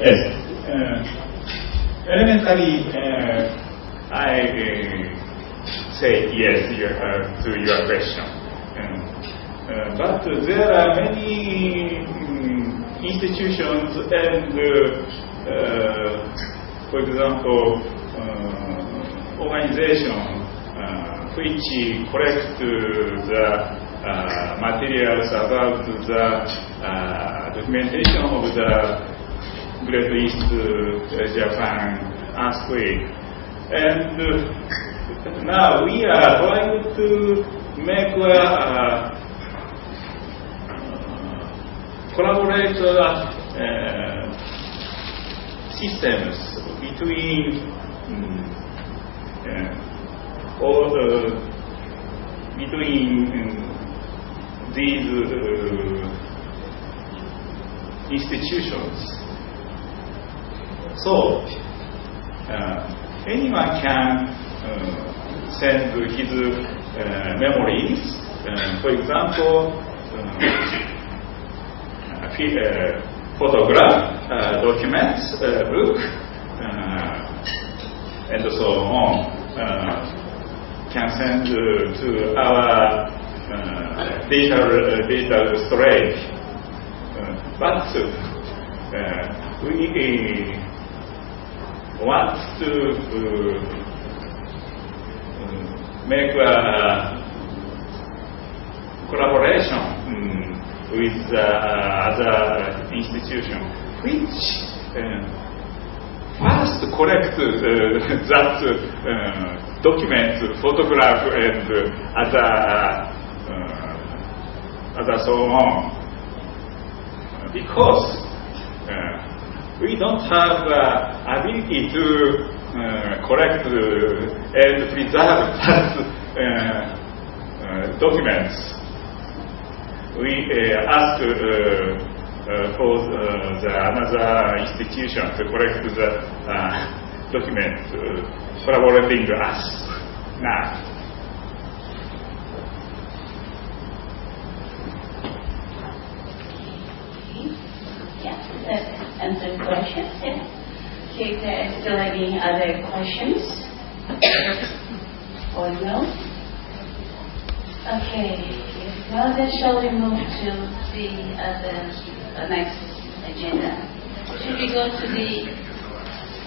Yes. Elementary, I say yes to your question. But there are many institutions and, for example, organizations which collect the materials about the documentation of the Great East Japan earthquake. And now we are trying to make collaborative systems between these institutions. So anyone can send his memories, for example, photograph, documents, book, and so on, can send to our data storage. But we want to make a collaboration with other institutions, which first collect that document, photograph, and other so on, because we don't have ability to collect and preserve that documents. We ask for another institution to collect the document, collaborating with us now. That answers questions. Yeah. Okay, there are still any other questions? Or no? Okay. If not, then shall we move to the next agenda? Should we go to the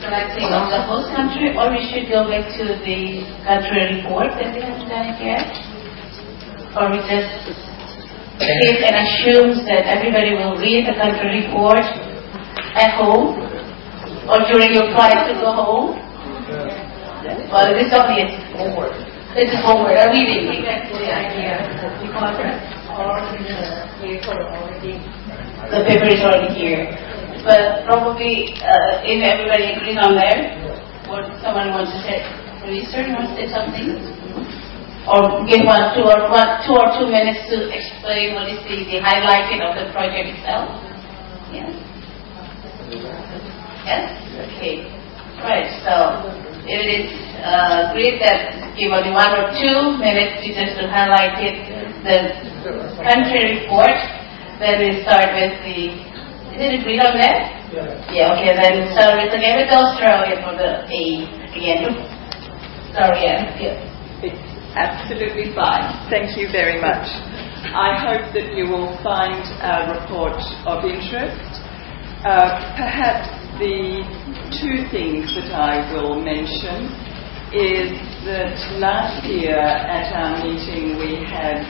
selecting of the host country, or we should go back to the country report that we haven't done it yet? Or we just think and assumes that everybody will read the country report at home or during your flight to go home? Well, this is only homework. This is homework. Are we reading exactly the idea? Because the paper is already here. But probably, if everybody agrees on that, what someone wants to say, Mr. wants to say something? Or give two or 2 minutes to explain what is the highlighting of the project itself? Yes? Yes? Okay. Right, so if it is agreed that give only 1 or 2 minutes just to highlight it, the country report, then we start with the, is it agreed on that? Yeah, okay, then start with Australia for the A again. Sorry, yeah. It's absolutely fine. Thank you very much. I hope that you will find our report of interest. Perhaps the 2 things that I will mention is that last year at our meeting we had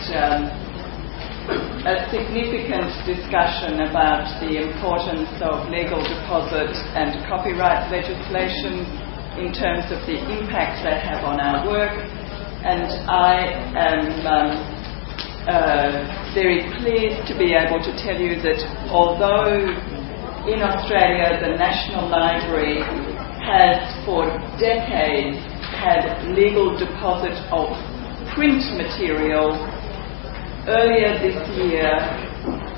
a significant discussion about the importance of legal deposit and copyright legislation in terms of the impact they have on our work. And I am very pleased to be able to tell you that although in Australia the National Library has for decades had legal deposit of print material, earlier this year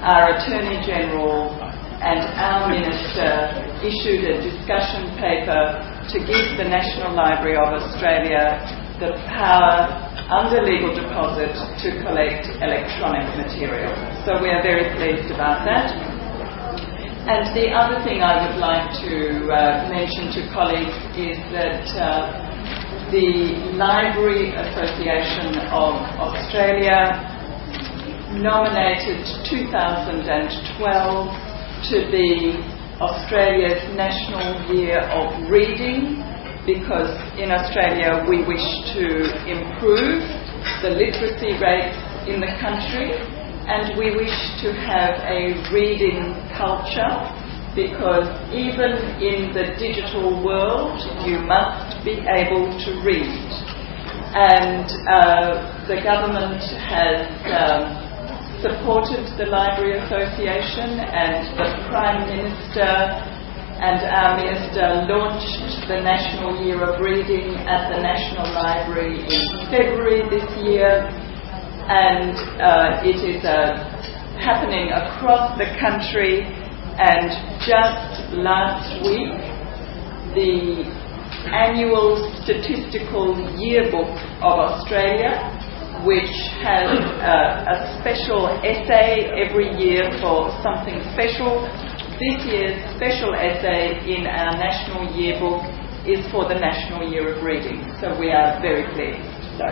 our Attorney General and our Minister issued a discussion paper to give the National Library of Australia the power under legal deposit to collect electronic material. So we are very pleased about that. And the other thing I would like to mention to colleagues is that the Library Association of Australia nominated 2012 to be Australia's National Year of Reading, because in Australia we wish to improve the literacy rates in the country, and we wish to have a reading culture, because even in the digital world you must be able to read. And the government has supported the Library Association, and the Prime Minister and our Minister launched the National Year of Reading at the National Library in February this year, and it is happening across the country. And just last week, the annual statistical yearbook of Australia, which has a special essay every year for something special. This year's special essay in our national yearbook is for the National Year of Reading. So we are very pleased. So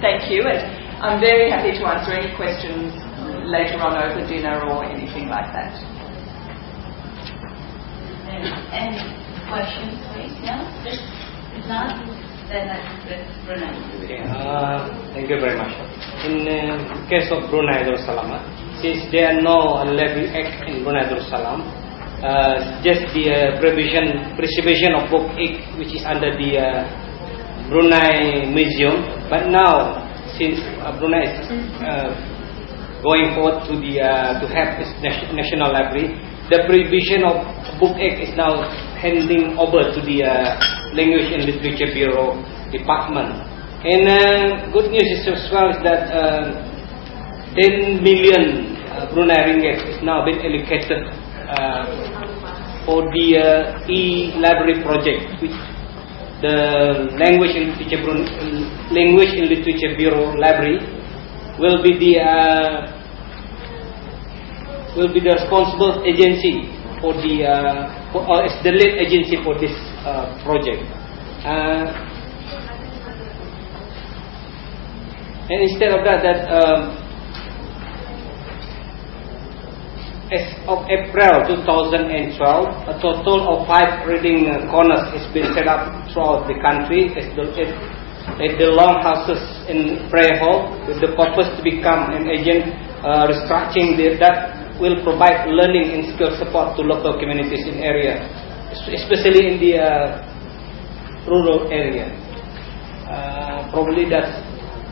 thank you. And I'm very happy to answer any questions later on over dinner or anything like that. Any questions, please? No? If not, then I will Brunei. Okay, thank you very much. In case of Brunei Darussalam, since there are no Library Act in Brunei Darussalam, just the preservation of Book Act, which is under the Brunei Museum. But now, since Brunei is going forward to have this national library, the provision of Book Act is now handing over to the Language and Literature Bureau department. And good news is as well is that 10 million Brunei ringgit is now been allocated for the e-library project, which the Language and Literature Bureau Library will be the responsible agency for the or is the lead agency for this project. And instead of that, as of April 2012, a total of 5 reading corners has been set up throughout the country at the longhouses in prayer hall, with the purpose to become an agent restructuring that will provide learning and skill support to local communities in area, especially in the rural area. Probably that's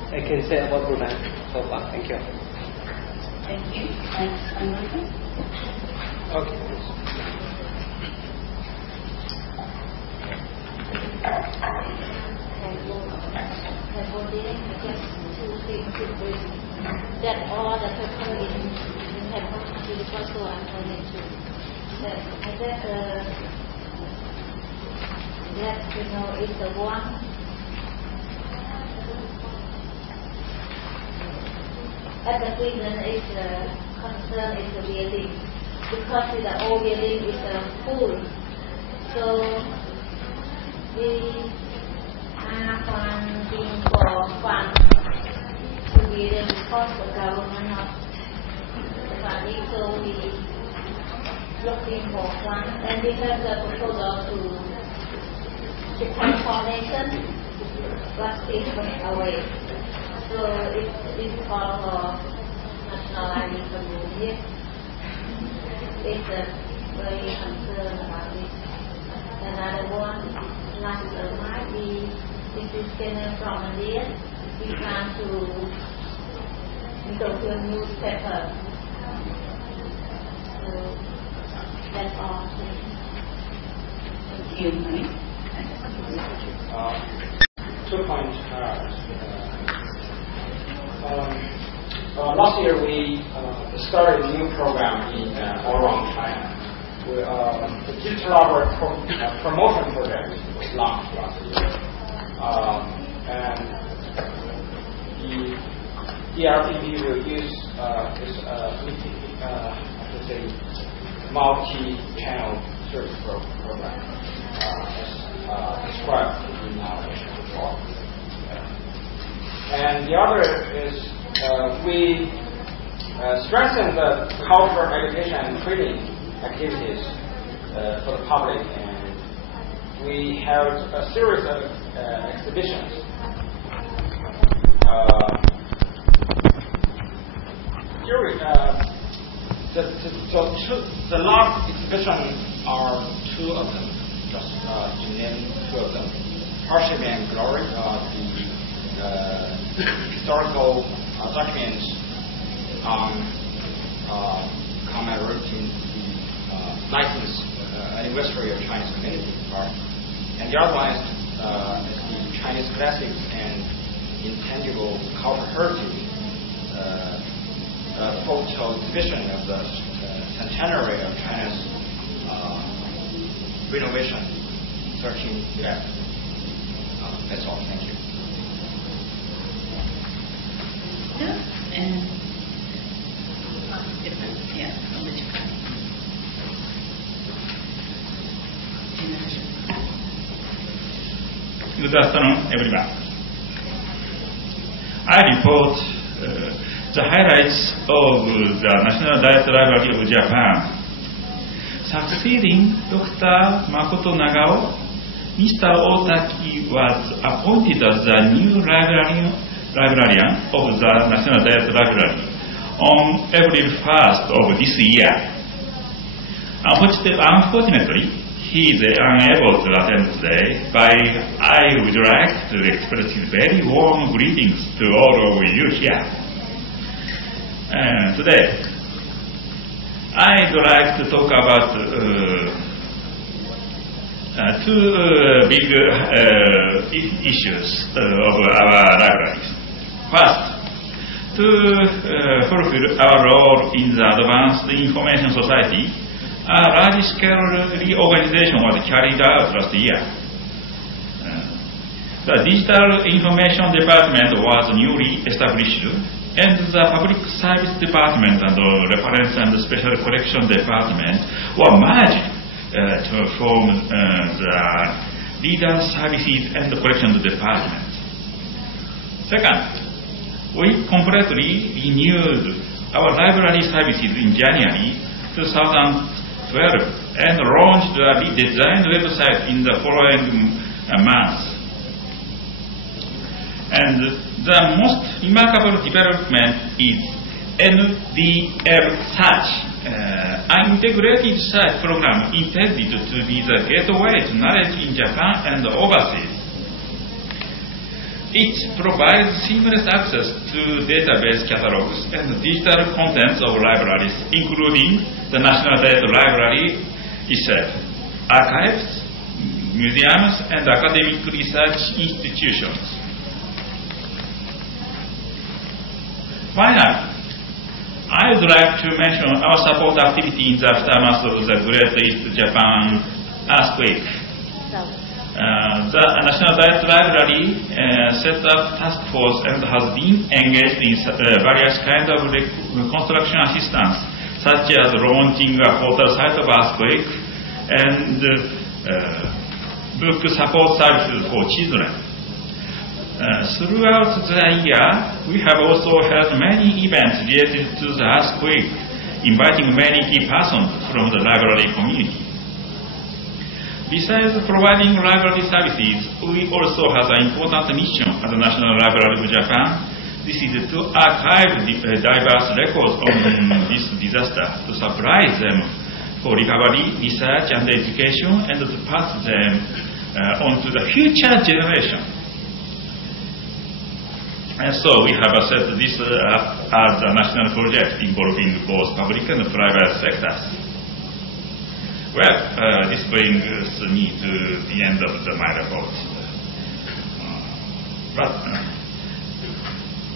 I can say about Brunei so far. Thank you. Thank you. Thanks, Anurag. Okay. That all the people in Nepal is also unrelated. That is the one. At the reason is concern is the building, because the old building is full. So we are funding for funds to be the cost of government of funding. So we looking for funds, and we have the proposal to Japan Foundation, but it went away. So it's called for National Library Community. It's very concerned about this. Another one, last might be this is Kenya from India. We plan to go to a newspaper. So that's all. Thank you, Mary. 2 points. Last year we started a new program in all around China. The digital library promotion project was launched last year, and the ERPB will use this multi-channel service program as described in our mission report. And the other is we strengthen the cultural education and training activities for the public, and we held a series of exhibitions. The last exhibition are two of them, just to name two of them. Hardship and Glory, the historical documents commemorating the 90th anniversary of Chinese Community Park. And the other one is the Chinese classics and intangible cultural heritage photo exhibition of the centenary of China's renovation, 13 years. That's all. Thank you. And yeah, Good afternoon, everyone. I report the highlights of the National Diet Library of Japan. Succeeding Dr. Makoto Nagao, Mr. Otaki was appointed as the new librarian of the National Diet Library on April 1st of this year. Unfortunately, he is unable to attend today, but I would like to express very warm greetings to all of you here. Today, I'd like to talk about two big issues of our libraries. First, to fulfill our role in the Advanced Information Society, a large-scale reorganization was carried out last year. The Digital Information Department was newly established, and the Public Service Department and the Reference and Special Collection Department were merged to form the Reader Services and Collection Department. Second, we completely renewed our library services in January 2012 and launched a redesigned website in the following months. And the most remarkable development is NDL Search, an integrated search program intended to be the gateway to knowledge in Japan and overseas. It provides seamless access to database catalogs and digital contents of libraries, including the National Diet Library itself, archives, museums, and academic research institutions. Finally, I would like to mention our support activity in the aftermath of the Great East Japan earthquake. The National Diet Library set up task force and has been engaged in various kinds of reconstruction assistance, such as launching a portal site of earthquake and book support services for children. Throughout the year, we have also held many events related to the earthquake, inviting many key persons from the library community. Besides providing library services, we also have an important mission at the National Library of Japan. This is to archive diverse records on this disaster, to supply them for recovery, research, and education, and to pass them on to the future generation. And so we have set this as a national project involving both public and private sectors. Well, this brings me to the end of my report.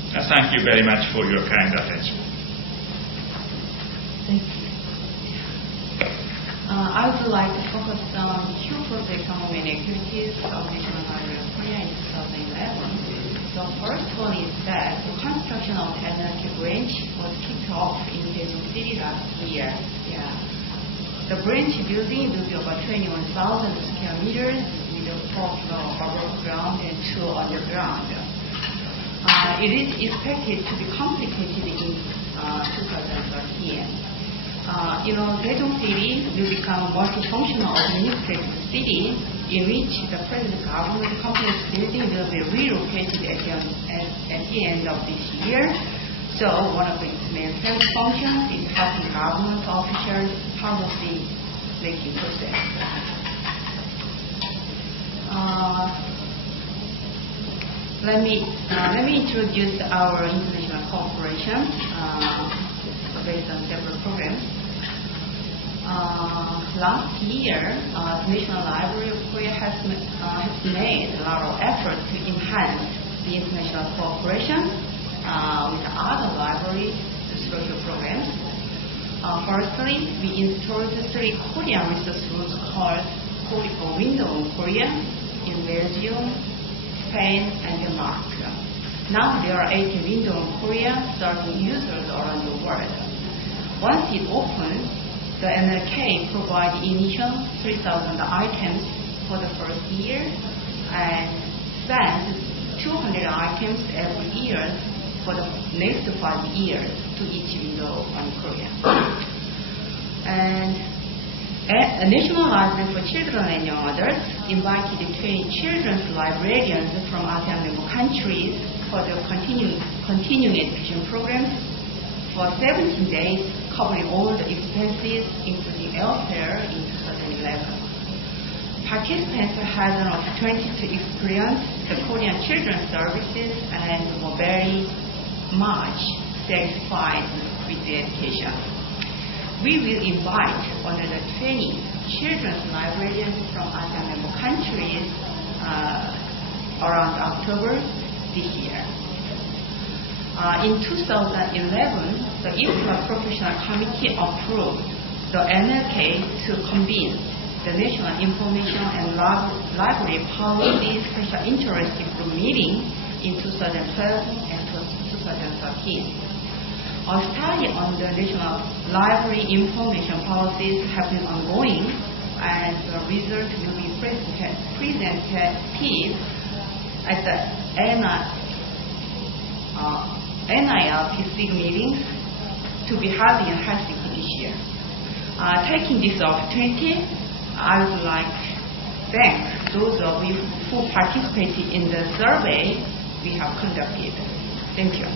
Thank you very much for your kind attention. Thank you. I would like to focus on two projects on main activities of National Library of Korea in 2011. The first one is that the construction of alternative branch was kicked off in Daejeon City last year. The branch building will be about 21,000 square meters with a top floor above ground and 2 underground. It is expected to be completed in 2013. Daejeon City will become a multifunctional administrative city in which the present government complex building will be relocated at the end of this year. So one of its main functions is helping government officials policy making process. Let me introduce our international cooperation based on several programs. Last year, the National Library of Korea has made a lot of effort to enhance the international cooperation with other libraries through social programs. Firstly, we installed 3 Korean research rooms called Window on Korea in Belgium, Spain, and Denmark. Now there are 80 Window on Korea serving users around the world. Once it opens, the NLK provides initial 3,000 items for the first year and sends 200 items every year for the next 5 years to each window on Korea. And a National Library for Children and Young Adults invited 20 children's librarians from Asean member countries for the continuing education programs for 17 days, covering all the expenses, including airfare, in 2011. Participants had an opportunity to experience the Korean children's services and were very much satisfied with the education. We will invite another 20 children's librarians from ASEAN member countries around October this year. In 2011, the IFPA Professional Committee approved the NLK to convene the National Information and Library Policy Special Interest Group meeting in 2012 and 2013. Our study on the National Library Information Policies have been ongoing, and the result will be presented at the NILPC meetings to be held in Helsinki this year. Taking this opportunity, I would like to thank those of you who participated in the survey we have conducted. Thank you.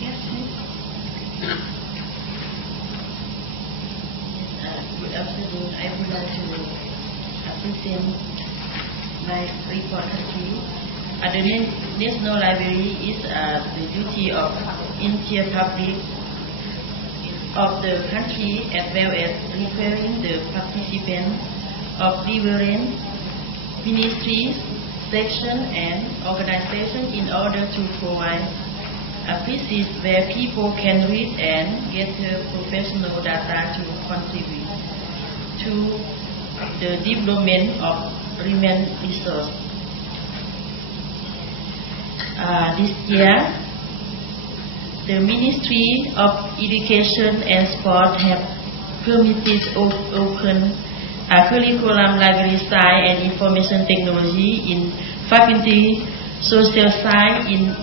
Yes, please. Good afternoon. I would like to present my report country. The National Library is the duty of interior public of the country, as well as referring the participants of different ministries, sections, and organizations in order to provide places where people can read and get professional data to contribute to the development of human resources. This year, the Ministry of Education and Sport have permitted open curriculum library science and information technology in faculty social science, in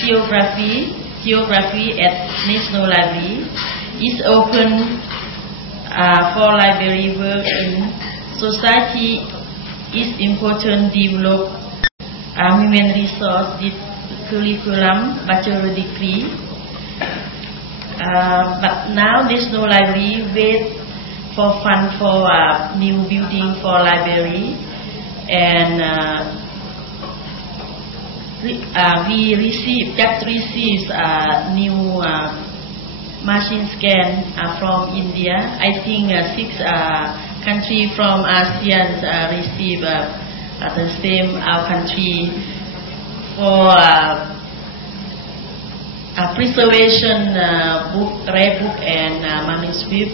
geography at National Library. Is open for library work in society. Is important develop human resource curriculum bachelor degree. But now National Library wait for fund for new building for library, and we just received new machine scan from India. I think 6 countries from ASEAN receive the same our country for preservation book, rare book, and manuscript.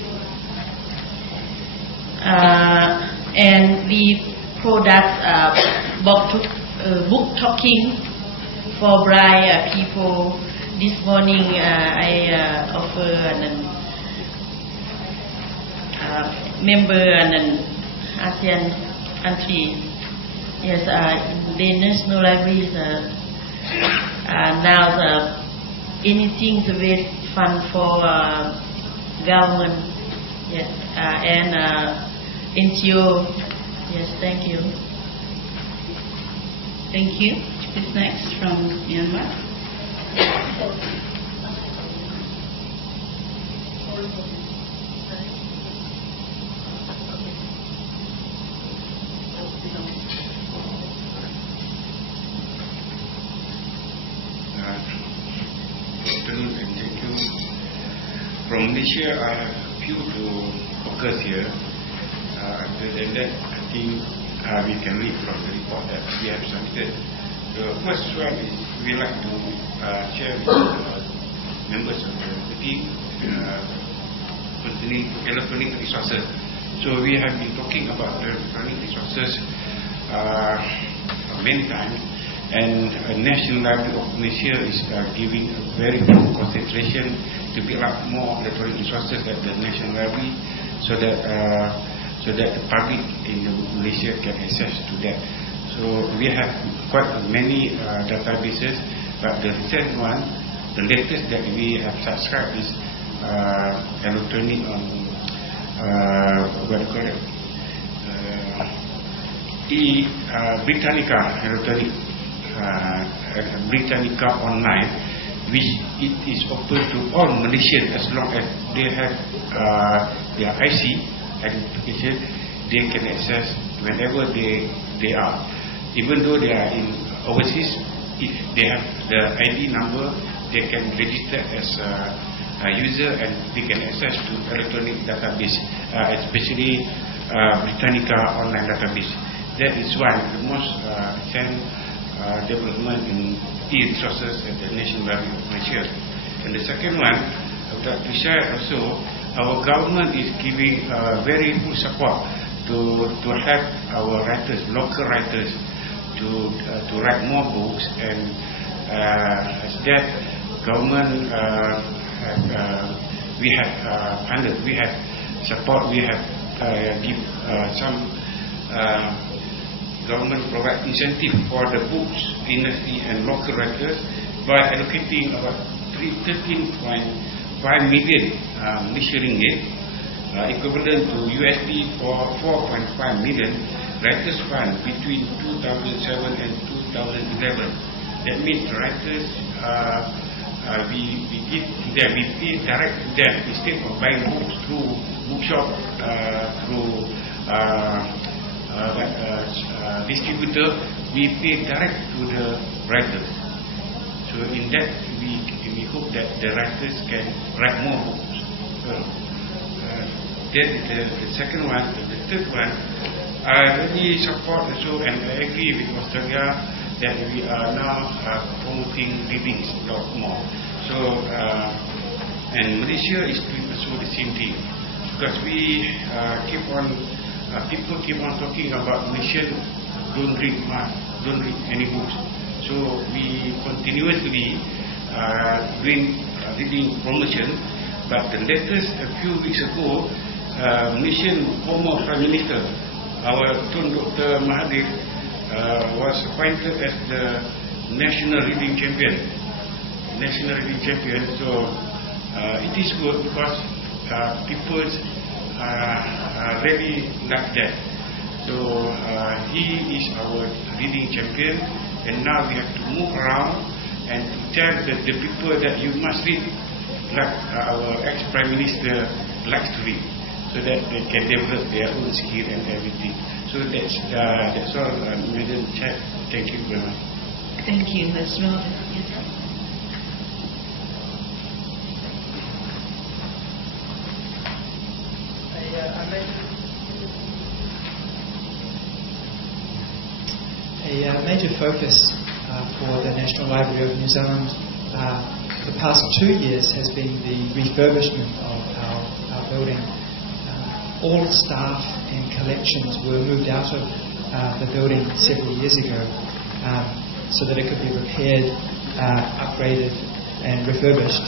And we product book talking for blind people. This morning I offer an member and ASEAN country. Yes, the national libraries now anything to raise fund for government. Yes, and NGO. Yes, thank you. Thank you. Who's next from Myanmar? And thank you. From Malaysia, I have a few to focus here. Other than that, I think we can read from the report that we have submitted. The first one is we like to share with members of the team concerning electronic resources. So we have been talking about electronic resources many times, and National Library of Indonesia is giving a very good concentration to build up more electronic resources at the National Library, so that the public in Malaysia can access to that. So we have quite many databases, but the recent one, the latest that we have subscribed is electronic what do you call it? Britannica electronic Britannica online, which it is open to all Malaysians as long as they have their IC identification. They can access whenever they are, even though they are in overseas. If they have the ID number, they can register as a user and they can access to electronic database, especially Britannica online database. That is one the most recent development in e-resources at the National Library of Malaysia. And the second one, I would like to share also, our government is giving very full support to help our writers, local writers, to write more books. And as that government we have funded, we have support, we have give some government provide incentive for the books industry and local writers by allocating about 13.5 million Malaysian ringgit, equivalent to USD for 4.5 million writers fund between 2007 and 2011. That means writers we give to them, we pay direct to them instead of buying books through bookshop, through distributor. We pay direct to the writers. So in that we hope that the writers can write more books. That is the second one. The third one, I really support also, and I agree with Australia that we are now promoting reading a lot more. So and Malaysia is doing also the same thing, because we keep on people keep on talking about Malaysians don't read much, don't read any books. So we continuously doing reading promotion. But the latest, a few weeks ago, Malaysian former Prime Minister, our Tun Dr. Mahathir, was appointed as the National Reading Champion. National Reading Champion. So it is good because people really like that. So he is our reading champion, and now we have to move around and to tell the people that you must read, like our ex-Prime Minister likes to read, so that they can develop their own skill and everything. So that's all, Madam Chair. Thank you very much. Thank you. That's well. A major focus for the National Library of New Zealand the past 2 years has been the refurbishment of our building. All staff and collections were moved out of the building several years ago. so that it could be repaired, upgraded and refurbished.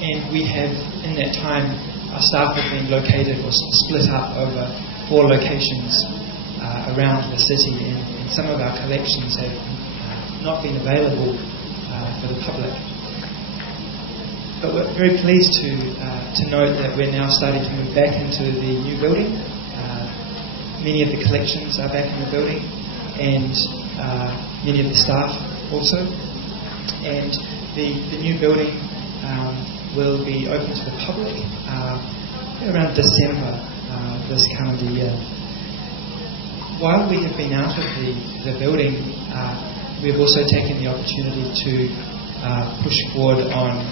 And we have, in that time, our staff have been located or split up over 4 locations around the city, and some of our collections have not been available for the public. But we're very pleased to note that we're now starting to move back into the new building. Many of the collections are back in the building, and many of the staff also. And the new building will be open to the public around December this calendar year. While we have been out of the building, we've also taken the opportunity to push forward on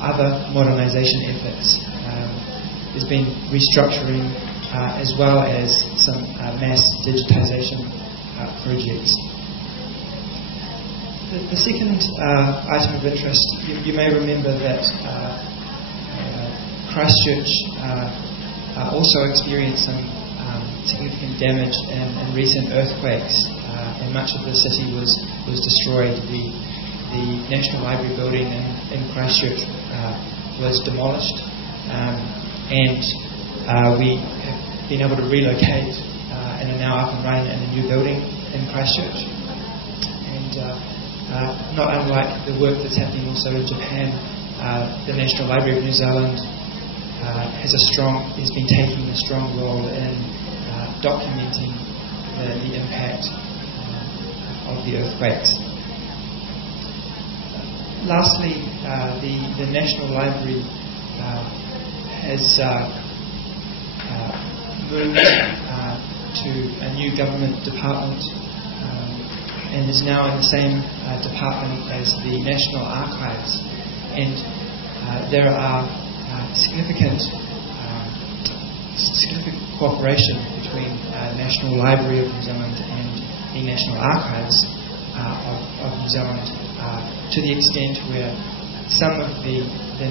other modernisation efforts. There's been restructuring as well as some mass digitisation projects. The second item of interest, you may remember that Christchurch also experienced some significant damage in recent earthquakes, and much of the city was destroyed. The National Library building in Christchurch was demolished, and we have been able to relocate and are now up and running in a new building in Christchurch. And not unlike the work that's happening also in Japan, the National Library of New Zealand has been taking a strong role in documenting the impact of the earthquakes. Lastly, the National Library has moved to a new government department and is now in the same department as the National Archives. And there are significant cooperation between National Library of New Zealand and the National Archives of New Zealand, to the extent where some of the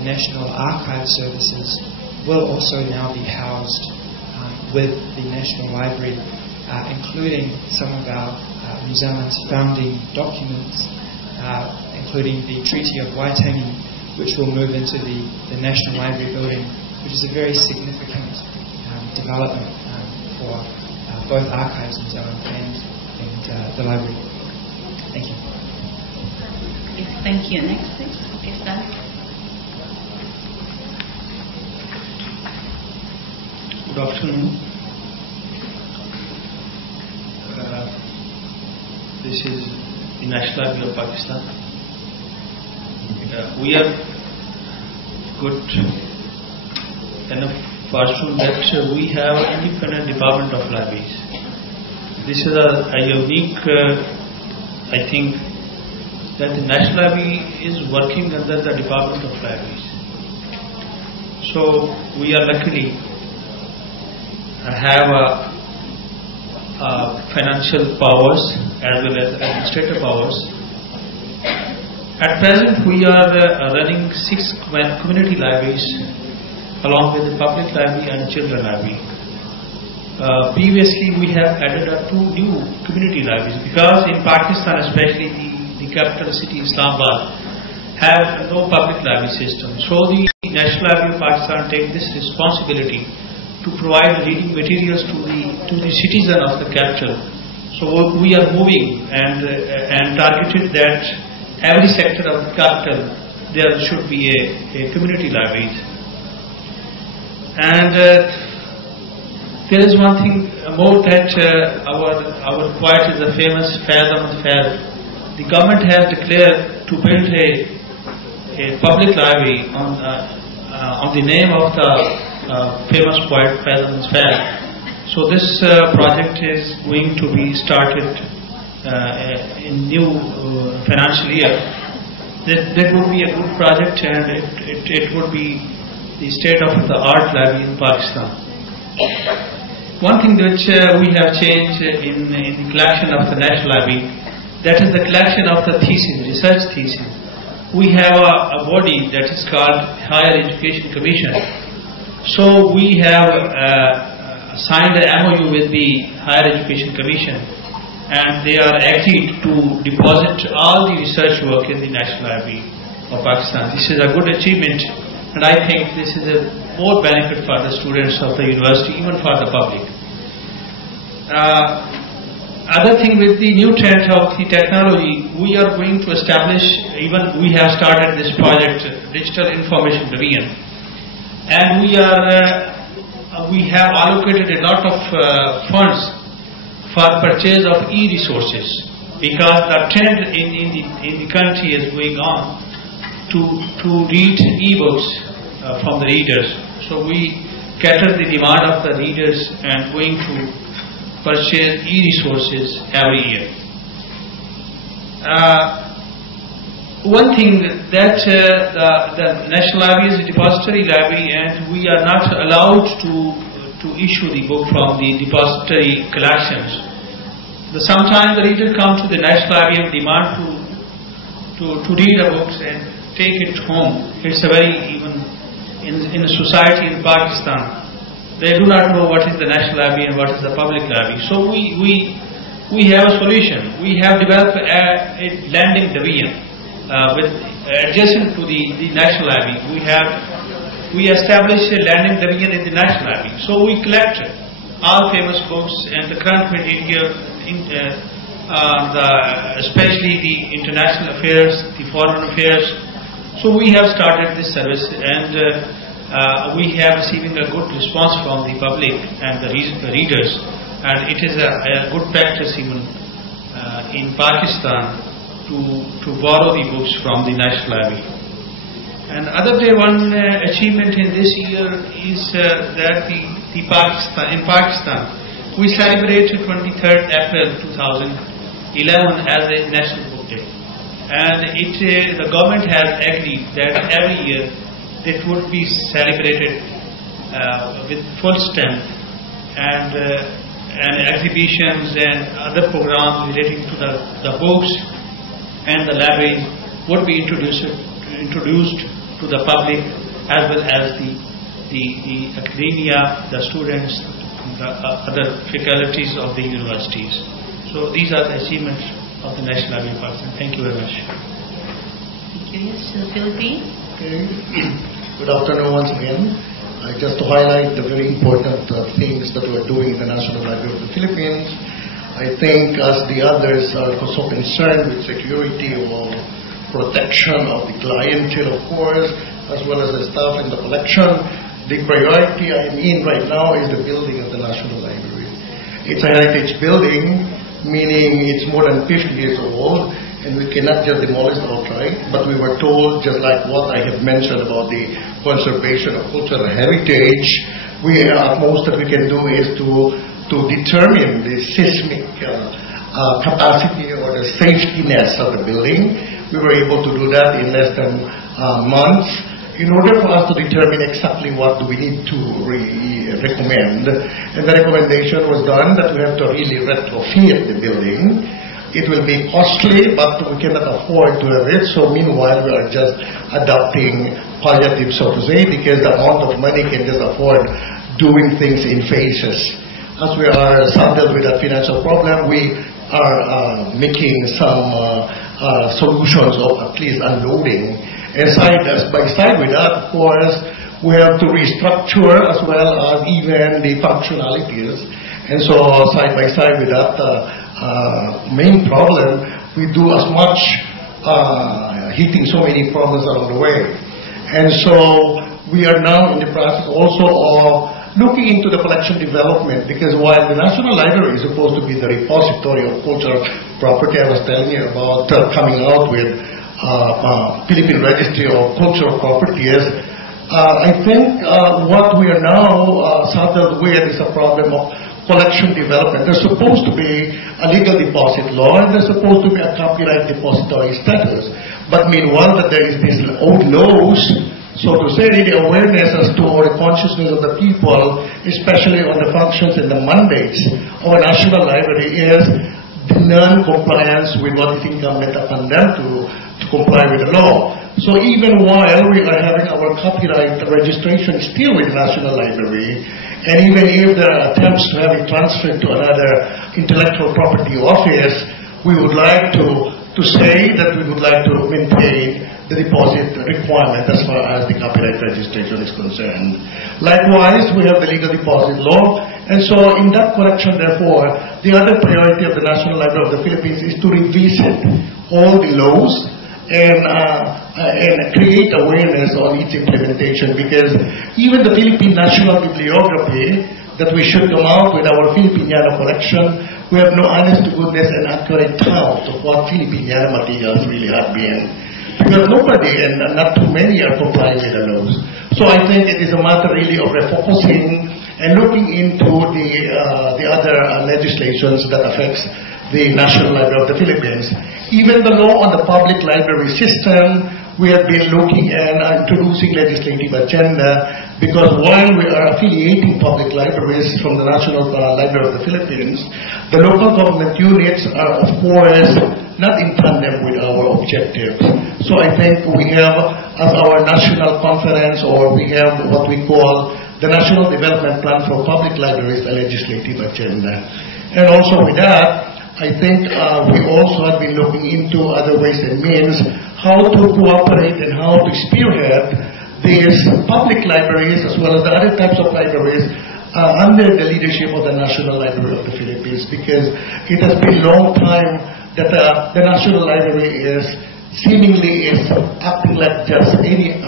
National Archive services will also now be housed with the National Library, including some of our New Zealand's founding documents, including the Treaty of Waitangi, which will move into the National Library building, which is a very significant development for both archives in New Zealand and the library. Thank you. Yes, thank you. Next, please. Okay, Stan. Good afternoon. This is the National Library of Pakistan. We have got enough fortune that we have an independent department of libraries. This is a unique, I think, that the National Library is working under the Department of Libraries. So we are luckily have financial powers as well as administrative powers. At present, we are running 6 community libraries along with the public library and children library. Previously, we have added 2 new community libraries because in Pakistan, especially the capital city Islamabad, have no public library system. So the National Library of Pakistan takes this responsibility to provide reading materials to the citizen of the capital. So we are moving and targeted that every sector of the capital there should be a community library. And there is one thing more that our poet is a famous Faiz Ahmad Faiz. The government has declared to build a public library on the name of the famous poet Faiz Ahmad Faiz. So this project is going to be started in new financial year. That would be a good project, and it would be the state-of-the-art library in Pakistan. One thing which we have changed in the collection of the National Library, that is the collection of the thesis, research thesis. We have a body that is called Higher Education Commission. So we have signed an MOU with the Higher Education Commission and they are agreed to deposit all the research work in the National Library of Pakistan. This is a good achievement, and I think this is a more benefit for the students of the university, even for the public. Other thing, with the new trend of the technology, we are going to establish, even we have started this project, Digital Information Division, and we have allocated a lot of funds for purchase of e-resources, because the trend in the country is going on to read e-books from the readers. So we cater the demand of the readers and going to purchase e-resources every year. One thing that the National Library is a depository library, and we are not allowed to issue the book from the depository collections. Sometimes the reader comes to the National Library and demand to read the books and take it home. It's a very, even in a society in Pakistan, they do not know what is the National Library and what is the public library. So we have a solution. We have developed a lending division with adjacent to the National Library. We established a lending division in the National Library. So we collect all famous books and the current material, especially the international affairs, the foreign affairs. So we have started this service, and we have receiving a good response from the public and the readers, and it is a good practice even in Pakistan to borrow the books from the National Library. And one achievement in this year is that in Pakistan we celebrated 23rd April 2011 as a National Book Day, and the government has agreed that every year it would be celebrated with full strength, and exhibitions and other programs relating to the books and the libraries would be introduced to the public, as well as the academia, the students, the other faculties of the universities. So these are the achievements of the National Library of Pakistan. Thank you very much. Thank you. Yes, to the Philippines. Good afternoon once again. Just to highlight the very important things that we're doing in the National Library of the Philippines. I think as the others are also concerned with security or protection of the clientele, of course, as well as the staff in the collection, the priority I'm in right now is the building of the National Library. It's a heritage building, meaning it's more than 50 years old, and we cannot just demolish it outright, but we were told, just like what I have mentioned about the conservation of cultural heritage, most that we can do is to determine the seismic capacity or the safetiness of the building. We were able to do that in less than months, in order for us to determine exactly what do we need to recommend. And the recommendation was done that we have to really retrofit the building. It will be costly, but we cannot afford to have it. So meanwhile, we are just adopting palliative, so to say, because the amount of money can just afford doing things in phases. As we are saddled with that financial problem, we are making some solutions of at least unloading. And by side with that, of course, we have to restructure as well as even the functionalities. And so side by side with that main problem, we do as much hitting so many problems along the way. And so we are now in the process also of looking into the collection development, because while the National Library is supposed to be the repository of cultural property, I was telling you about coming out with Philippine Registry of Cultural Properties. I think what we are now saddled with is a problem of collection development. There's supposed to be a legal deposit law, and there's supposed to be a copyright depository status. But meanwhile, that there is these old laws, so to say, the awareness as to the consciousness of the people, especially on the functions and the mandates of a National Library, is the non-compliance with what is incumbent upon them to comply with the law. So even while we are having our copyright registration still with the National Library, and even if there are attempts to have it transferred to another Intellectual Property Office, we would like to say that we would like to maintain the deposit requirement as far as the copyright registration is concerned. Likewise, we have the legal deposit law, and so in that correction, therefore, the other priority of the National Library of the Philippines is to revisit all the laws and create awareness on its implementation, because even the Philippine National Bibliography that we should come out with our Filipiniana collection, we have no honest to goodness and accurate count of what Filipiniana materials really have been. Because nobody and not too many are complying with the laws. So I think it is a matter really of refocusing and looking into the other legislations that affects the National Library of the Philippines. Even the law on the public library system, we have been looking and introducing legislative agenda, because while we are affiliating public libraries from the National Library of the Philippines, the local government units are, of course, not in tandem with our objectives. So I think we have, as our national conference, or we have what we call the National Development Plan for Public Libraries, a legislative agenda. And also with that, I think we also have been looking into other ways and means how to cooperate and how to spearhead these public libraries as well as the other types of libraries under the leadership of the National Library of the Philippines, because it has been a long time that the National Library is seemingly acting like just any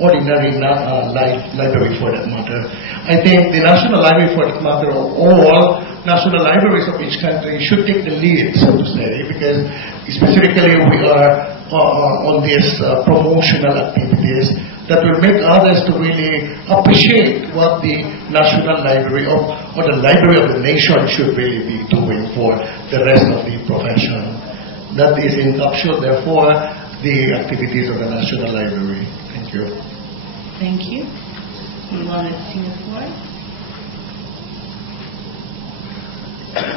ordinary library for that matter. I think the National Library for that matter, of all national libraries of each country, should take the lead, so to say, because specifically we are on these promotional activities that will make others to really appreciate what the National Library or the Library of the Nation should really be doing for the rest of the profession. That is encapsulated, therefore, the activities of the National Library. Thank you. Thank you. You want to sing a word?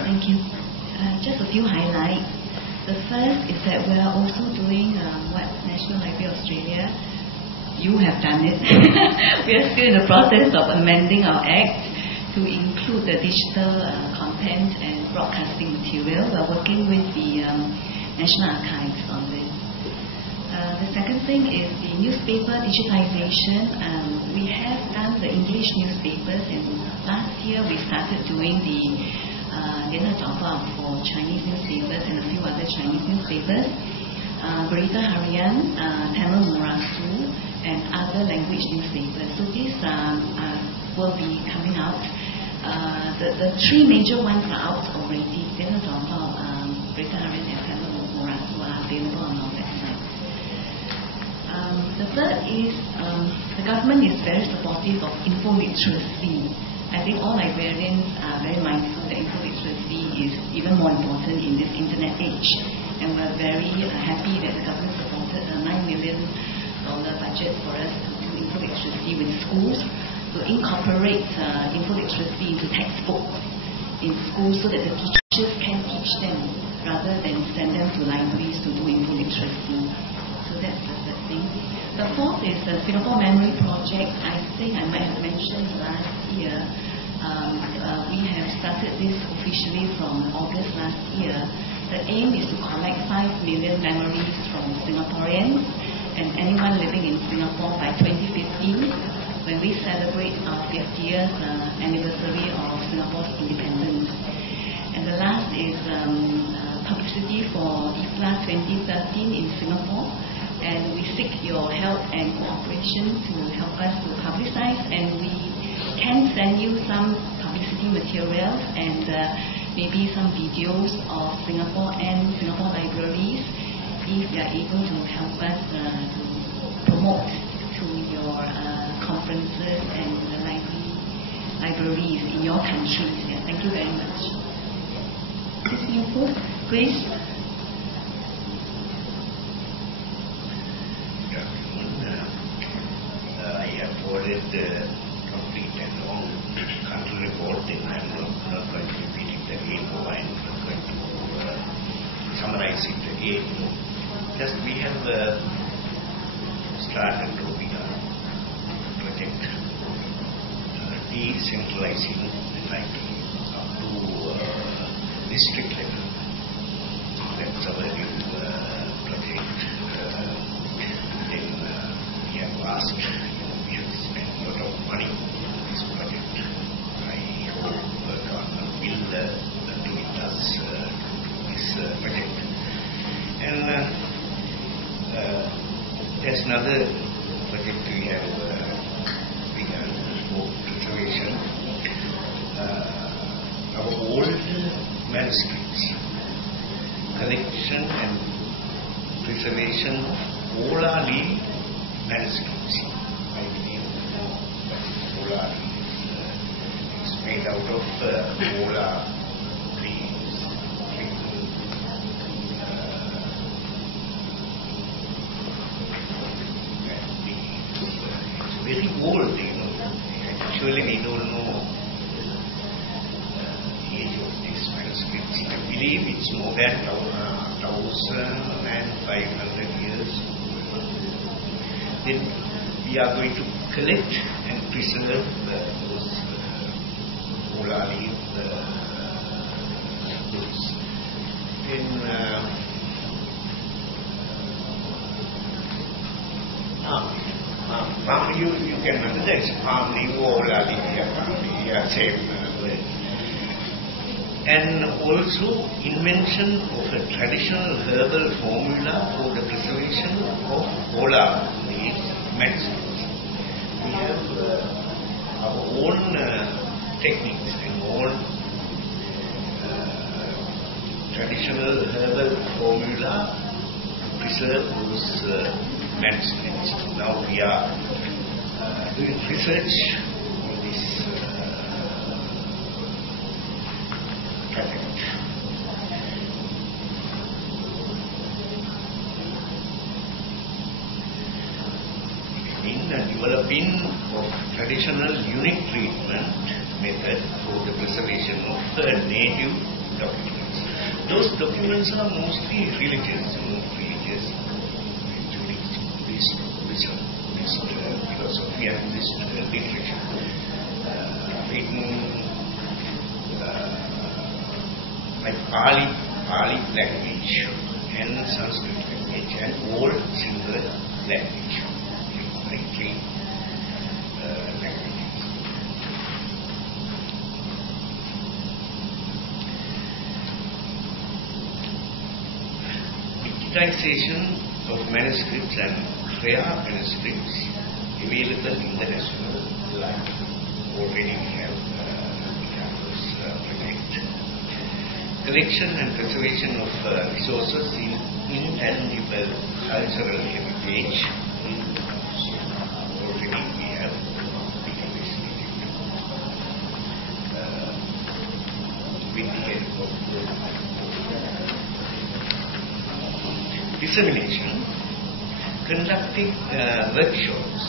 Thank you. Just a few highlights. The first is that we are also doing what National Library Australia, you have done it. We are still in the process of amending our act to include the digital content and broadcasting material. We are working with the National Archives on this. The second thing is the newspaper digitization. We have done the English newspapers, and last year we started doing the for Chinese newspapers and a few other Chinese newspapers, Berita Harian, Tamil Murasu, and other language newspapers. So these will be coming out. The three major ones are out already. Berita Harian, and Tamil Murasu are available on our website. The third is the government is very supportive of info literacy. I think all librarians are very mindful that info literacy is even more important in this internet age. And we're very happy that the government supported a $9 million budget for us to do info literacy with schools, to incorporate info literacy into textbooks in schools so that the teachers can teach them rather than send them to libraries to do info literacy. So that's the third thing. The fourth is the Singapore Memory Project. I think I might have mentioned last year. We have started this officially from August last year. The aim is to collect 5 million memories from Singaporeans and anyone living in Singapore by 2015, when we celebrate our 50th anniversary of Singapore's independence. And the last is publicity for IFLA 2013 in Singapore. And we seek your help and cooperation to help us to publicize, and we can send you some publicity materials and maybe some videos of Singapore and Singapore libraries if you are able to help us to promote to your conferences and libraries in your countries. Yeah, thank you very much. Please. I have forwarded the complete and long country report, and I'm not going to repeat it again, or I'm not going to summarize it again. Just we have started to be a project decentralizing the library up to district level. That's our new project. Then we have asked, we have spent a lot of money on this project. I hope the government will do it as this project. And there's another project we have begun for preservation. Our old manuscripts, collection and preservation of all our lead manuscripts. I believe that all our is made out of all our dreams, it's very old, you know. Actually, we don't know the age of these manuscripts. I believe it's more than 1,500 years. Then we are going to collect and preserve those Olali books. Then you can understand it's Palmly or Olali, same word. And also invention of a traditional herbal formula for the preservation of Ola leaves manuscripts. We have our own techniques and own traditional herbal formula to preserve those manuscripts. Now we are doing research on this project. In developing of traditional unique treatment method for the preservation of native documents. Those documents are mostly religious, this philosophy and this literature written like Pali language and Sanskrit language and old Sinhala language, like three languages. Digitization of manuscripts and rare manuscripts available in the national library. Already we have this project. Collection and preservation of resources in intangible cultural heritage. Already we have begun this project. With the help of dissemination, conducting workshops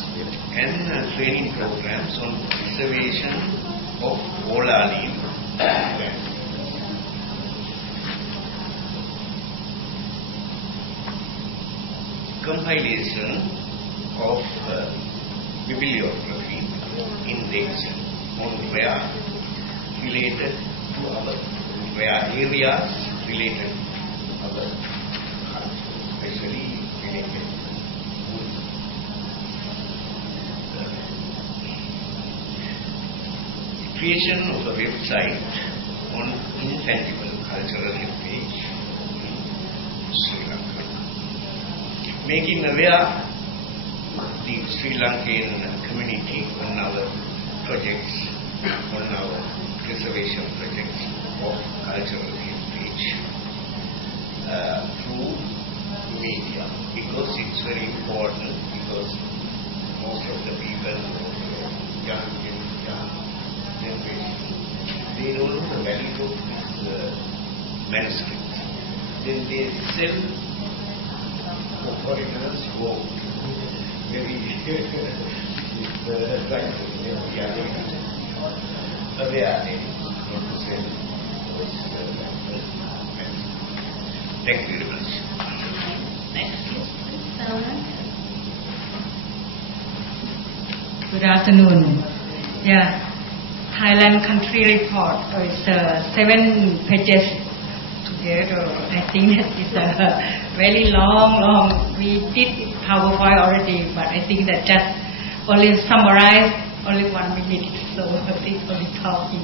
and training programs on preservation of Olali land. Compilation of bibliography index on where related to our where areas related to our culture, especially related. Creation of a website on intangible cultural heritage in Sri Lanka. Making aware the Sri Lankan community on our projects, on our preservation projects of cultural heritage through media, because it's very important, because most of the people, young generation, they don't know the value of this manuscript. Then they sell for foreigners who maybe it's like we are going to awareness not to sell those manuscripts. Thank you very much. Next, Good afternoon. Yeah. Thailand country report is 7 pages together. I think that is a very long. We did PowerPoint already, but I think that just only summarize only 1 minute. So please only talking.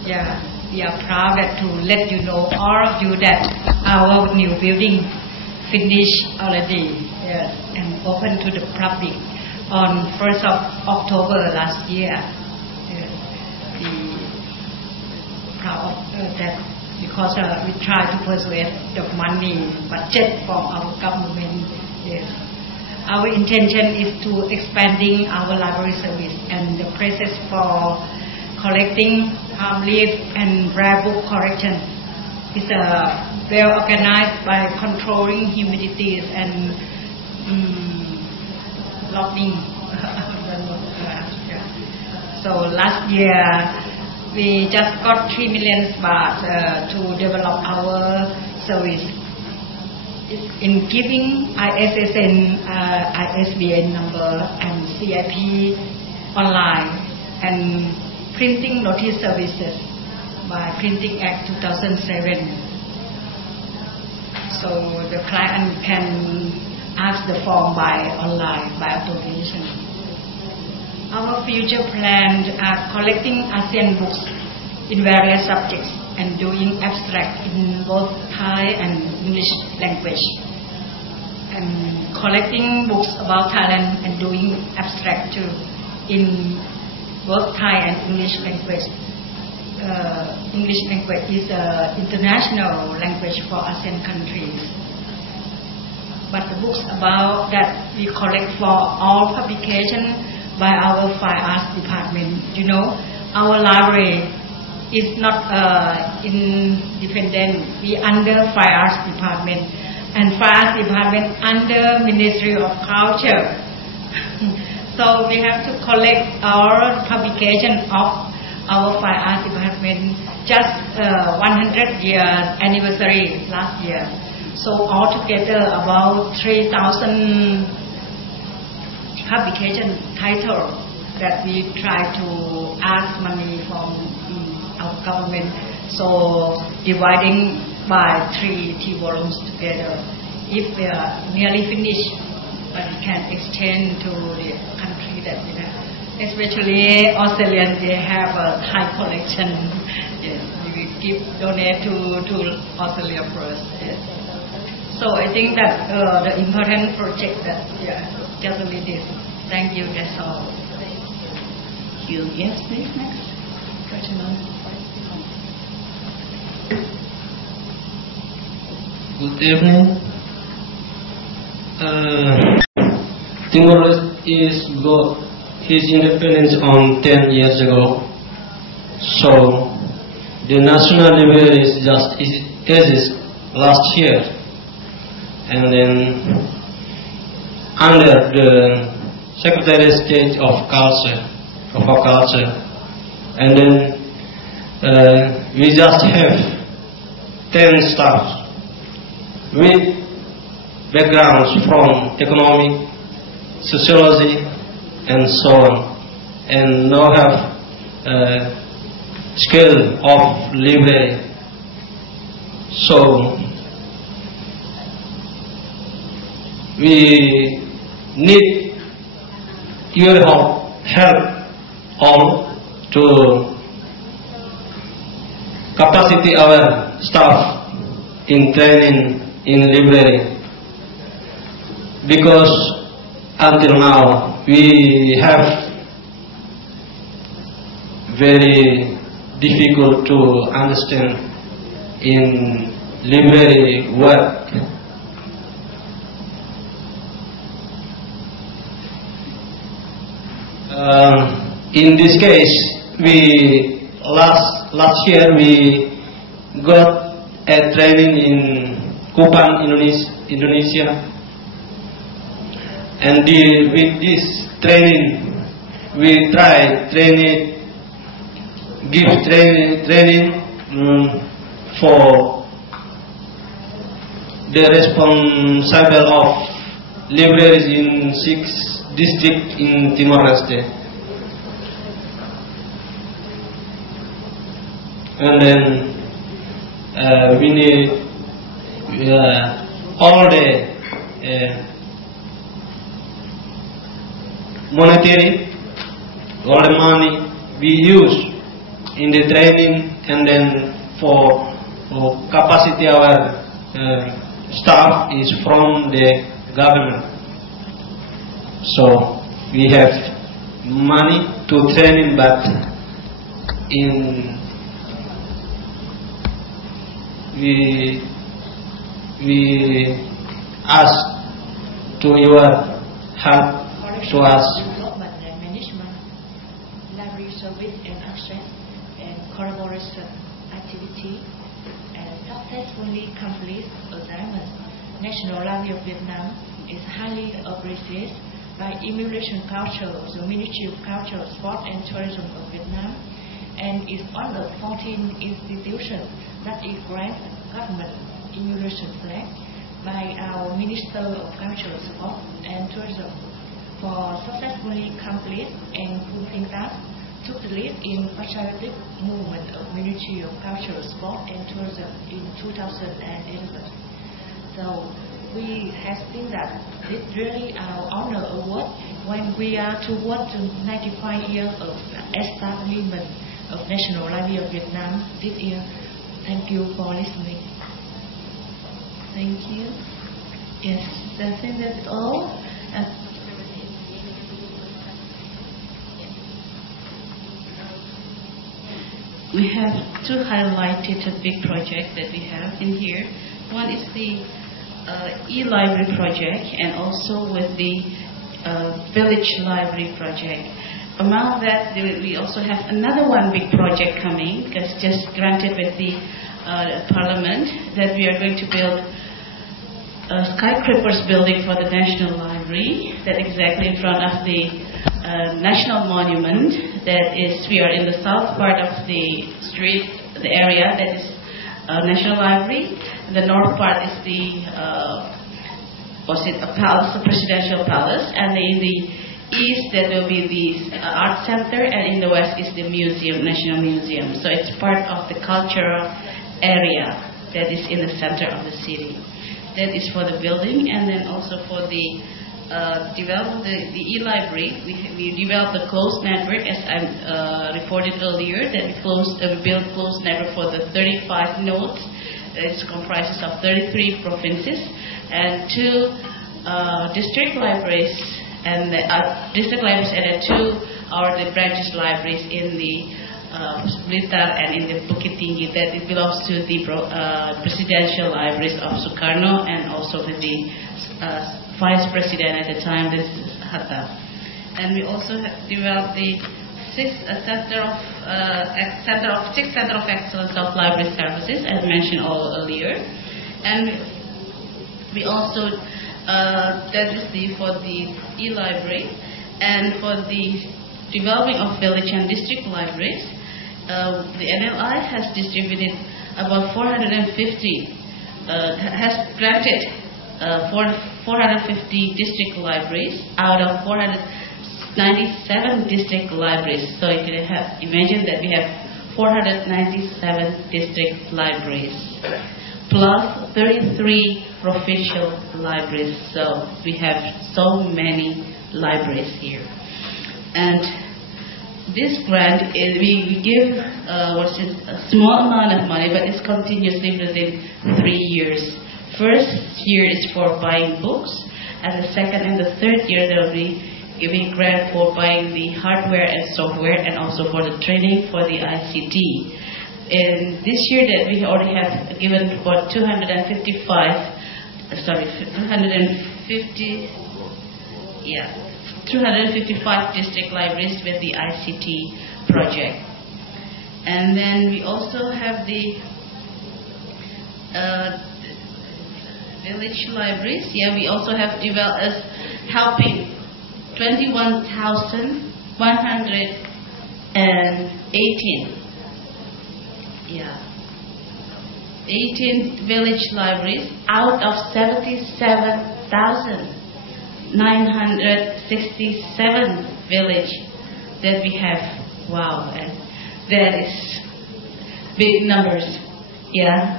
Yeah, we are proud that to let you know, all of you, that our new building finished already, yes, and open to the public on 1st of October last year. Yes, we proud of that, because we try to persuade the money budget from our government. Yes. Our intention is to expanding our library service and the process for collecting palm leaf and rare book collection is well organized by controlling humidities and logging. So last year we just got 3 million baht to develop our service in giving ISSN, ISBN number and CIP online, and printing notice services by Printing Act 2007. So the client can ask the form by online, by automation. Our future plans are collecting ASEAN books in various subjects and doing abstract in both Thai and English language, and collecting books about Thailand and doing abstract too in both Thai and English language. English language is an international language for ASEAN countries. But the books about that we collect for all publication by our Fine Arts department. You know, our library is not independent. We under Fine Arts department, and Fine Arts department under Ministry of Culture. So we have to collect our publication of our Fine Arts department. Just 100 years anniversary last year. So altogether about 3,000 publication titles that we try to ask money from our government. So dividing by 3 volumes together. If we are nearly finished, but we can extend to the country that we have. Especially Australians, they have a Thai collection. Yes, we will donate to Australia first. Yes. So I think that the important project that just only this. Thank you. That's all. Thank you. Yes, please. Next. Good evening. Timor-Leste got his independence on 10 years ago. So the National Library is just existed last year, and then under the Secretary of State of Culture, and then we just have 10 staff with backgrounds from economic, sociology, and so on, and now have skill of library. So we need your help all to capacity our staff in training in library, because until now we have very difficult to understand in library work. In this case, we last year we got a training in Kupang, Indonesia, and with this training we try give training for the responsible of libraries in 6 districts in Timor-Leste. And then we need all the monetary, all the money we use in the training, and then for capacity our staff is from the government. So we have money to training, but we ask to your help to us. Development and management, library service and access, and collaboration activity, and successfully complete assignment. National Library of Vietnam is highly appreciated by Immigration Culture of the Ministry of Culture, Sport and Tourism of Vietnam, and is one of 14 institutions that is granted government immigration flag by our Minister of Culture, Sport and Tourism. For successfully complete and fulfilling tasks, took the lead in patriotic movement of Ministry of Culture, Sport and Tourism in 2011. So we have seen that it's really our honor award when we are towards the 95 years of establishment of National Library of Vietnam this year. Thank you for listening. Thank you. Yes, I think that's all. We have two highlighted big projects that we have in here. One is the e-library project, and also with the village library project. Among that, we also have another one big project coming, that's just granted with the Parliament, that we are going to build a skyscrapers building for the National Library, that exactly in front of the National Monument. That is, we are in the south part of the street, the area that is National Library. The north part is the palace, the presidential palace, and in the east that will be the art center, and in the west is the museum, National Museum. So it's part of the cultural area that is in the center of the city. That is for the building, and then also for the develop the e-library. We developed a closed network, as I reported earlier, that we built closed network for the 35 nodes. It comprises of 33 provinces and 2 district libraries, and district libraries, and 2 are the branches libraries in the Blitar and in the Bukit Tinggi. That it belongs to the presidential libraries of Sukarno, and also to the Vice President at the time, this is Hatta. And we also have developed the Sixth Center of Excellence of Library Services, as mentioned earlier. And we also, that is for the e-library, and for the developing of village and district libraries, the NLI has distributed about 450, has granted 450 district libraries out of 497 district libraries. So you can imagine that we have 497 district libraries plus 33 provincial libraries. So we have so many libraries here. And this grant is, we give a small amount of money, but it's continuously within 3 years. First year is for buying books, and the second and the third year they will be giving grant for buying the hardware and software, and also for the training for the ICT. In this year that we already have given for 255 district libraries with the ICT project. And then we also have the village libraries. Yeah, we also have developed as helping 21,118. Yeah, 18 village libraries out of 77,967 village that we have. Wow, and that is big numbers. Yeah,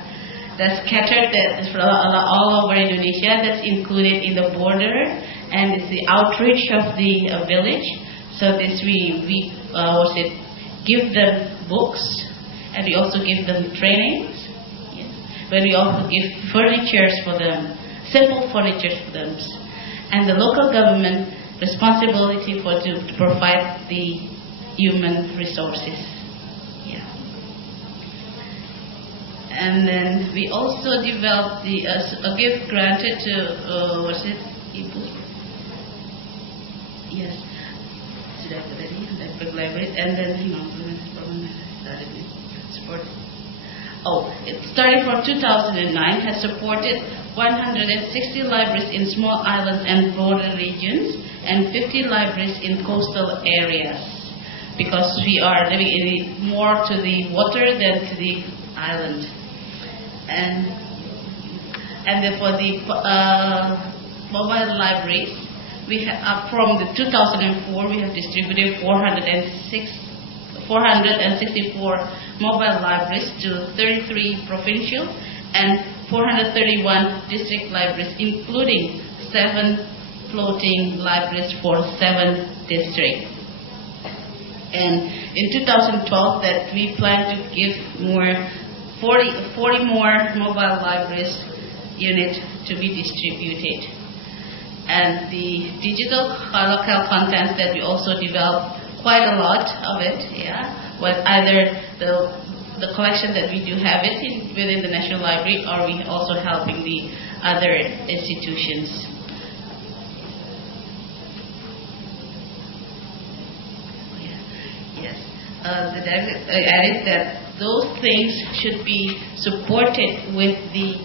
that's scattered all over Indonesia. That's included in the border, and it's the outreach of the village. So this we give them books, and we also give them trainings. Yeah. But we also give furnitures for them, simple furniture for them, and the local government responsibility to provide the human resources. Yeah. And then we also developed a gift granted to Yes. And then it started from 2009, has supported 160 libraries in small islands and border regions, and 50 libraries in coastal areas, because we are living more to the water than to the island. And then for the mobile libraries, we have from the 2004 we have distributed 464 mobile libraries to 33 provincial and 431 district libraries, including 7 floating libraries for 7 districts. And in 2012, that we plan to give 40 more mobile libraries unit to be distributed. And the digital local content that we also develop quite a lot of it, yeah. With either the collection that we do have it within the National Library, or we also helping the other institutions. Yes. The director added that those things should be supported with the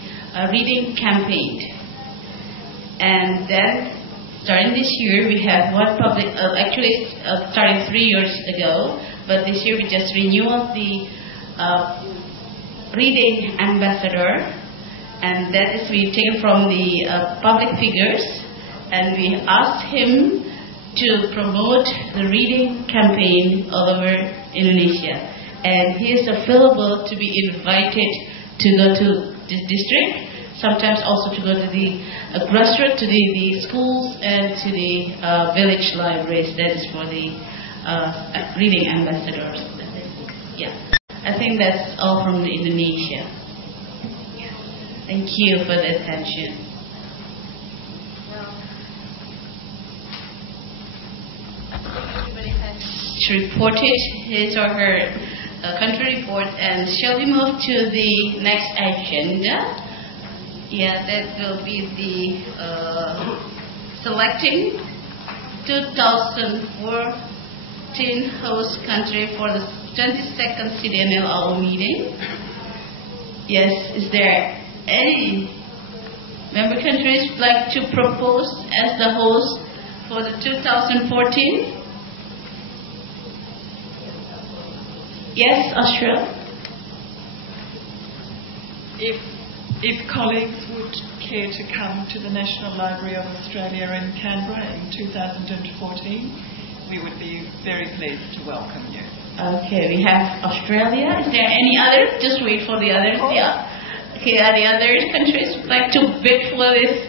reading campaign. And then, starting this year, we have one public, starting 3 years ago, but this year we just renewed the reading ambassador, and that is we taken from the public figures, and we asked him to promote the reading campaign all over Indonesia. And he is available to be invited to go to this district, sometimes also to go to the grassroots, to the schools and to the village libraries. That is for the reading ambassadors. Yeah, I think that's all from Indonesia. Yeah. Thank you for the attention. Everybody has reported his or her country report, and shall we move to the next agenda? Yeah, that will be the selecting 2014 host country for the 22nd CDNLAO meeting. Yes, is there any member countries like to propose as the host for the 2014? Yes, Australia. If colleagues would care to come to the National Library of Australia in Canberra in 2014, we would be very pleased to welcome you. Okay, we have Australia. Is there any other? Just wait for the others. Yeah. Okay, are the other countries like to bid for this?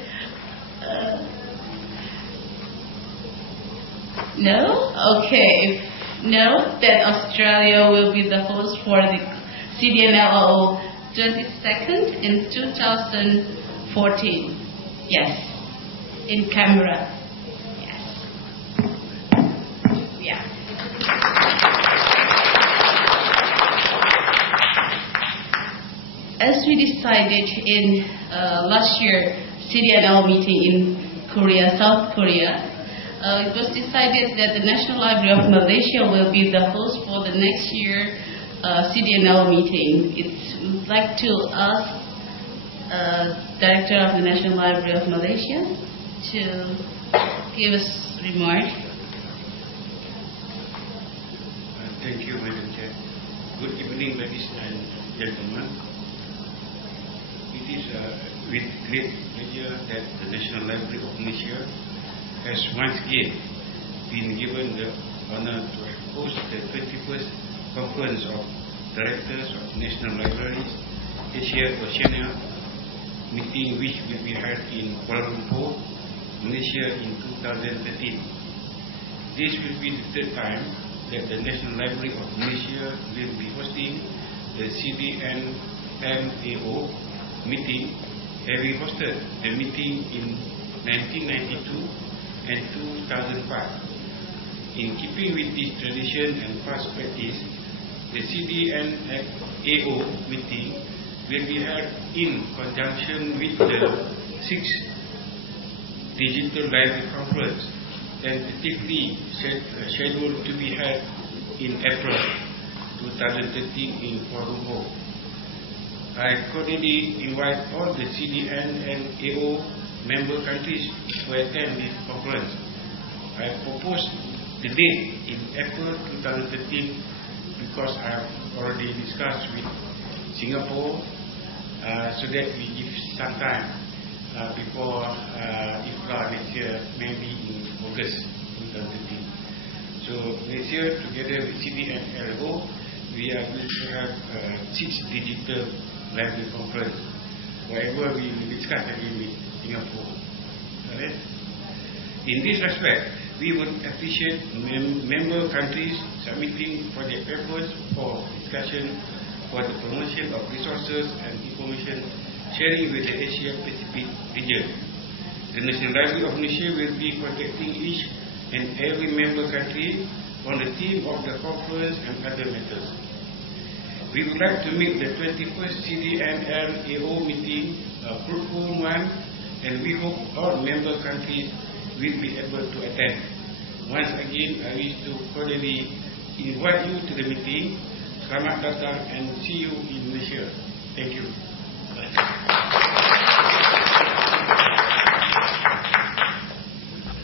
No? Okay. No, that Australia will be the host for the CDNLAO 22nd in 2014. Yes. In Canberra. Yes. Yeah. As we decided in last year CDNL meeting in Korea, South Korea, it was decided that the National Library of Malaysia will be the host for the next year CDNL meeting. It's like to ask Director of the National Library of Malaysia to give us remark. Thank you, Madam Chair. Good evening, ladies and gentlemen. It is with great pleasure that the National Library of Malaysia has once again been given the honor to host the 21st Conference of Directors of National Libraries Asia Oceania meeting, which will be held in Kuala Lumpur, Malaysia in 2013. This will be the third time that the National Library of Malaysia will be hosting the CDNLAO meeting, having hosted the meeting in 1992 and 2005. In keeping with this tradition and past practice, the CDNLAO meeting will be held in conjunction with the 6th Digital Library Conference, tentatively scheduled to be held in April 2013 in Kuala Lumpur. I cordially invite all the CDNLAO member countries to attend this conference. I propose the date in April 2013 because I have already discussed with Singapore so that we give some time before IFLA next year, maybe in August 2013. So next year, together with CDNLAO, we are going to have 6th Digital Library Conference, wherever we will discuss again with Singapore. Right? In this respect, we would appreciate member countries submitting project papers for discussion for the promotion of resources and information sharing with the Asia Pacific region. The National Library of Malaysia will be contacting each and every member country on the theme of the conference and other matters. We would like to make the 21st CDNLAO meeting a fruitful one, and we hope all member countries will be able to attend. Once again, I wish to cordially invite you to the meeting. Selamat datang and see you in Malaysia. Thank you.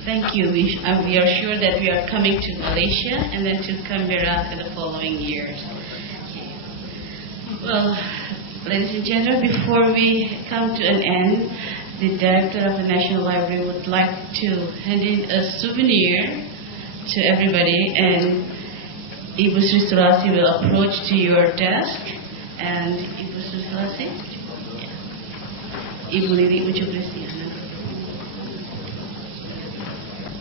Thank you. We are sure that we are coming to Malaysia and then to Canberra for the following years. Well, ladies and gentlemen, before we come to an end, the Director of the National Library would like to hand in a souvenir to everybody, and Ibu Sri Sulasi will approach to your desk, and Ibu Sri Sulasi, Ibu Lili, would you please see?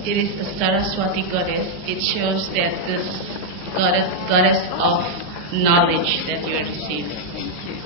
It is a Saraswati goddess. It shows that this goddess of knowledge that you are receiving. Thank you.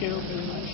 Thank you very much.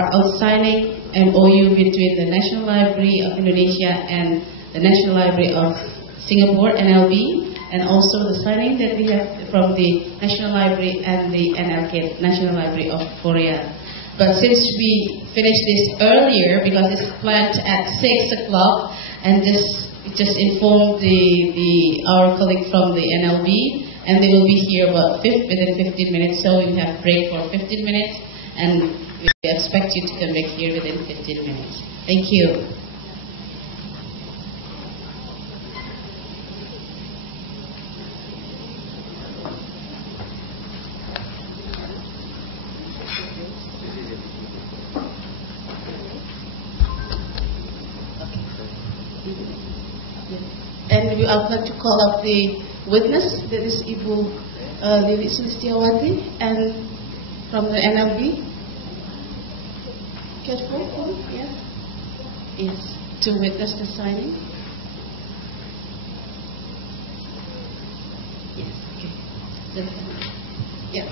are signing MOU between the National Library of Indonesia and the National Library of Singapore, NLB, and also the signing that we have from the National Library and the NRK, National Library of Korea. But since we finished this earlier, because it's planned at 6 o'clock, and just informed our colleague from the NLB, and they will be here within 15 minutes, so we have break for 15 minutes, and we expect you to come back here within 15 minutes. Thank you. And I would like to call up the witness, that is Ibu Lili Sulistiawati, and from the NLB. Careful, yeah. Yes, to witness the signing. Yes, okay. Yeah.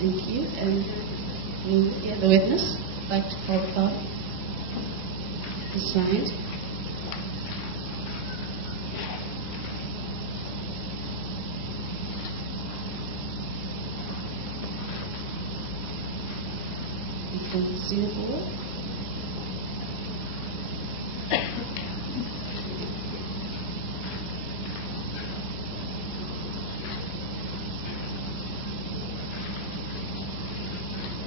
Thank you. And the witness, like to call up the signed. From Singapore.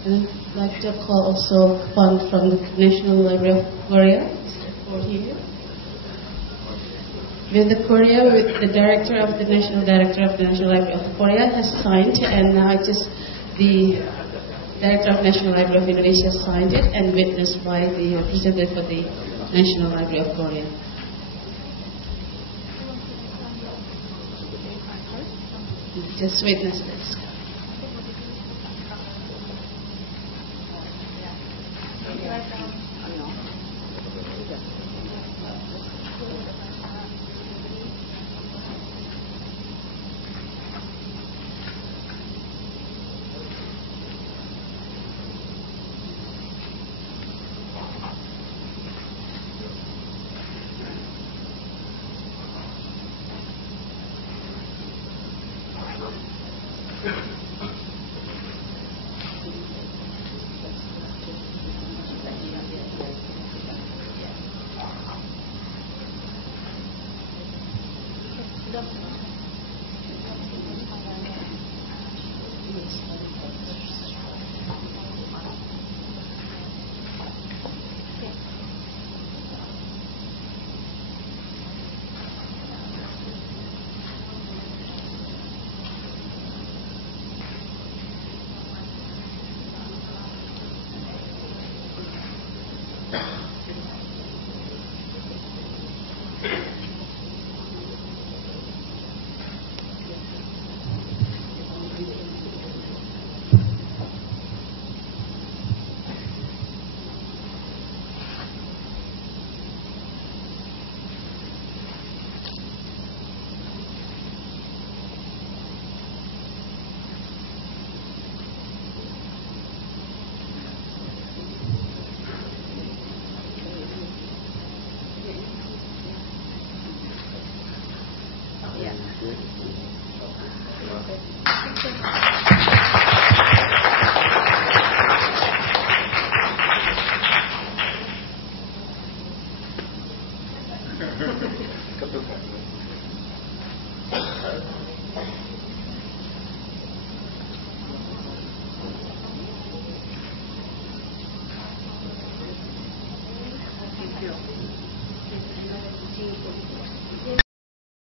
And I'd like to call also one from the National Library of Korea, here. With the Director of the National Library of Korea has signed, and now the Director of National Library of Indonesia signed it, and witnessed by the representative for the National Library of Korea. Just witness this.